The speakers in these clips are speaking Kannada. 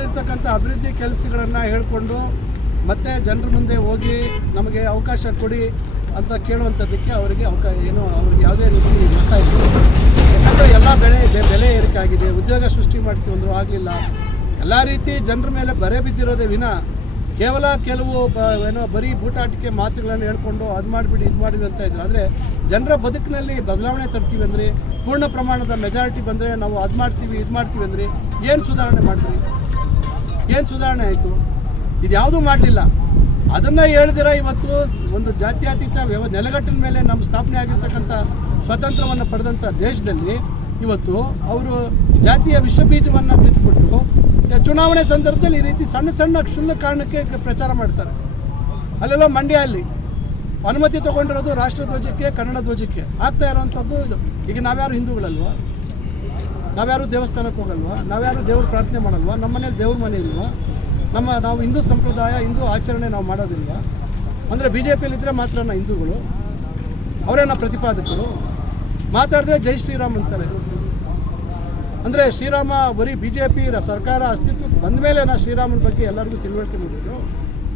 ಮಾಡಿರ್ತಕ್ಕಂಥ ಅಭಿವೃದ್ಧಿ ಕೆಲಸಗಳನ್ನು ಹೇಳಿಕೊಂಡು ಮತ್ತೆ ಜನರ ಮುಂದೆ ಹೋಗಿ ನಮಗೆ ಅವಕಾಶ ಕೊಡಿ ಅಂತ ಕೇಳುವಂಥದ್ದಕ್ಕೆ ಅವರಿಗೆ ಅವಕಾಶ ಏನು ಅವ್ರಿಗೆ ಯಾವುದೇ ರೀತಿ ಮತ ಇಲ್ಲ ಯಾಕಂದರೆ ಎಲ್ಲ ಬೆಳೆ ಬೆಲೆ ಏರಿಕೆ ಆಗಿದೆ ಉದ್ಯೋಗ ಸೃಷ್ಟಿ ಮಾಡ್ತೀವಿ ಅಂದರೂ ಆಗಲಿಲ್ಲ. ಎಲ್ಲ ರೀತಿ ಜನರ ಮೇಲೆ ಬರೆ ಬಿದ್ದಿರೋದೇ ವಿನ. ಕೇವಲ ಕೆಲವು ಏನೋ ಬರೀ ಬೂಟಾಟಿಕೆ ಮಾತುಗಳನ್ನು ಹೇಳ್ಕೊಂಡು ಅದು ಮಾಡಿಬಿಡಿ, ಇದು ಮಾಡಿದ್ವಿ ಅಂತ ಇದ್ರು. ಆದರೆ ಜನರ ಬದುಕಿನಲ್ಲಿ ಬದಲಾವಣೆ ತರ್ತೀವಿ ಅಂದರೆ, ಪೂರ್ಣ ಪ್ರಮಾಣದ ಮೆಜಾರಿಟಿ ಬಂದರೆ ನಾವು ಅದು ಮಾಡ್ತೀವಿ, ಇದು ಮಾಡ್ತೀವಿ ಅಂದರೆ ಏನು ಸುಧಾರಣೆ ಮಾಡಿದ್ರಿ ಏನು ಸುಧಾರಣೆ ಆಯಿತು? ಇದು ಯಾವುದೂ ಮಾಡಲಿಲ್ಲ. ಅದನ್ನು ಹೇಳ್ದಿರ ಇವತ್ತು ಒಂದು ಜಾತ್ಯತೀತ ವ್ಯವ, ನೆಲೆಗಟ್ಟಿನ ಮೇಲೆ ನಮ್ಮ ಸ್ಥಾಪನೆ ಆಗಿರ್ತಕ್ಕಂಥ ಸ್ವಾತಂತ್ರ್ಯವನ್ನು ಪಡೆದಂಥ ದೇಶದಲ್ಲಿ ಇವತ್ತು ಅವರು ಜಾತಿಯ ವಿಷಬೀಜವನ್ನು ಬಿತ್ತುಬಿಟ್ಟು ಚುನಾವಣೆ ಸಂದರ್ಭದಲ್ಲಿ ಈ ರೀತಿ ಸಣ್ಣ ಸಣ್ಣ ಕ್ಷುಲ್ಲ ಕಾರಣಕ್ಕೆ ಪ್ರಚಾರ ಮಾಡ್ತಾರೆ. ಅಲ್ಲೆಲ್ಲ ಮಂಡ್ಯ ಅಲ್ಲಿ ಅನುಮತಿ ತಗೊಂಡಿರೋದು ರಾಷ್ಟ್ರಧ್ವಜಕ್ಕೆ ಕನ್ನಡ ಧ್ವಜಕ್ಕೆ ಆಗ್ತಾ ಇರೋವಂಥದ್ದು ಇದು. ಈಗ ನಾವ್ಯಾರು ಹಿಂದೂಗಳಲ್ವಾ? ನಾವ್ಯಾರು ದೇವಸ್ಥಾನಕ್ಕೆ ಹೋಗಲ್ವಾ? ನಾವ್ಯಾರು ದೇವ್ರ ಪ್ರಾರ್ಥನೆ ಮಾಡಲ್ವಾ? ನಮ್ಮ ಮನೇಲಿ ದೇವ್ರ ಮನೆ ಇಲ್ವಾ? ನಮ್ಮ ನಾವು ಹಿಂದೂ ಸಂಪ್ರದಾಯ, ಹಿಂದೂ ಆಚರಣೆ ನಾವು ಮಾಡೋದಿಲ್ವಾ? ಅಂದರೆ ಬಿ ಜೆ ಪಿಯಲ್ಲಿದ್ದರೆ ಮಾತ್ರ ನಾ ಹಿಂದೂಗಳು. ಅವರೇನ ಪ್ರತಿಪಾದಕರು. ಮಾತಾಡಿದ್ರೆ ಜೈ ಶ್ರೀರಾಮ್ ಅಂತಾರೆ. ಅಂದರೆ ಶ್ರೀರಾಮ ಬರೀ ಬಿ ಜೆ ಪಿ ಸರ್ಕಾರ ಅಸ್ತಿತ್ವಕ್ಕೆ ಬಂದ ಮೇಲೆ ನಾ ಶ್ರೀರಾಮನ ಬಗ್ಗೆ ಎಲ್ಲರಿಗೂ ತಿಳುವಳಿಕೆ ನೀಡಿದ್ದು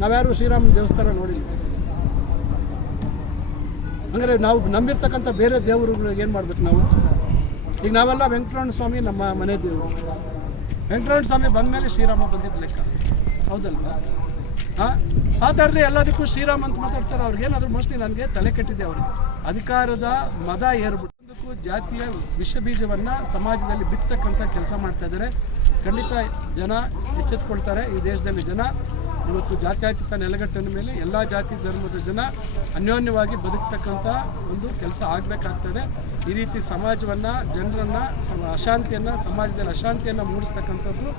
ನಾವ್ಯಾರು ಶ್ರೀರಾಮನ ದೇವಸ್ಥಾನ ನೋಡಿಲ್ಲ. ಅಂದರೆ ನಾವು ನಂಬಿರ್ತಕ್ಕಂಥ ಬೇರೆ ದೇವರುಗಳಿಗೆ ಏನು ಮಾಡ್ಬೇಕು ನಾವು? ಈಗ ನಾವೆಲ್ಲ ವೆಂಕಟರಮಣ ಸ್ವಾಮಿ, ನಮ್ಮ ಮನೆ ದೇವರು. ವೆಂಕಟರಮಣ ಸ್ವಾಮಿ ಬಂದ ಮೇಲೆ ಶ್ರೀರಾಮ ಬಂದಿದ್ದ ಲೆಕ್ಕ. ಹೌದಲ್ವಾ? ಹಾಂ ಮಾತಾಡಿದ್ರೆ ಎಲ್ಲದಕ್ಕೂ ಶ್ರೀರಾಮ್ ಅಂತ ಮಾತಾಡ್ತಾರೆ. ಅವ್ರಿಗೇನಾದ್ರೂ ಮೋಸ್ಟ್ಲಿ ನನಗೆ ತಲೆ ಕೆಟ್ಟಿದೆ ಅವ್ರಿಗೆ. ಅಧಿಕಾರದ ಮದ ಏರ್ಬಿಟ್ಟು. ಒಂದಕ್ಕೂ ಜಾತಿಯ ವಿಷಬೀಜವನ್ನು ಸಮಾಜದಲ್ಲಿ ಬಿತ್ತಕ್ಕಂಥ ಕೆಲಸ ಮಾಡ್ತಾ ಇದ್ದಾರೆ. ಖಂಡಿತ ಜನ ಎಚ್ಚೆತ್ಕೊಳ್ತಾರೆ. ಈ ದೇಶದಲ್ಲಿ ಜನ, ಇವತ್ತು ಜಾತ್ಯಾತೀತ ನೆಲೆಗಟ್ಟಿನ ಮೇಲೆ ಎಲ್ಲ ಜಾತಿ ಧರ್ಮದ ಜನ ಅನ್ಯೋನ್ಯವಾಗಿ ಬದುಕ್ತಕ್ಕಂಥ ಒಂದು ಕೆಲಸ ಆಗಬೇಕಾಗ್ತದೆ ಈ ರೀತಿ ಸಮಾಜವನ್ನು, ಜನರನ್ನು ಅಶಾಂತಿಯನ್ನು, ಸಮಾಜದಲ್ಲಿ ಅಶಾಂತಿಯನ್ನು ಮೂಡಿಸ್ತಕ್ಕಂಥದ್ದು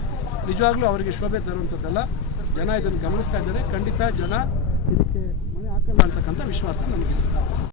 ನಿಜವಾಗ್ಲೂ ಅವರಿಗೆ ಶೋಭೆ ತರುವಂಥದ್ದಲ್ಲ. ಜನ ಇದನ್ನು ಗಮನಿಸ್ತಾ ಇದ್ದಾರೆ. ಖಂಡಿತ ಜನ ಇದಕ್ಕೆ ಮನೆ ಹಾಕಲ್ಲ ಅಂತಕ್ಕಂಥ ವಿಶ್ವಾಸ ನನಗಿದೆ.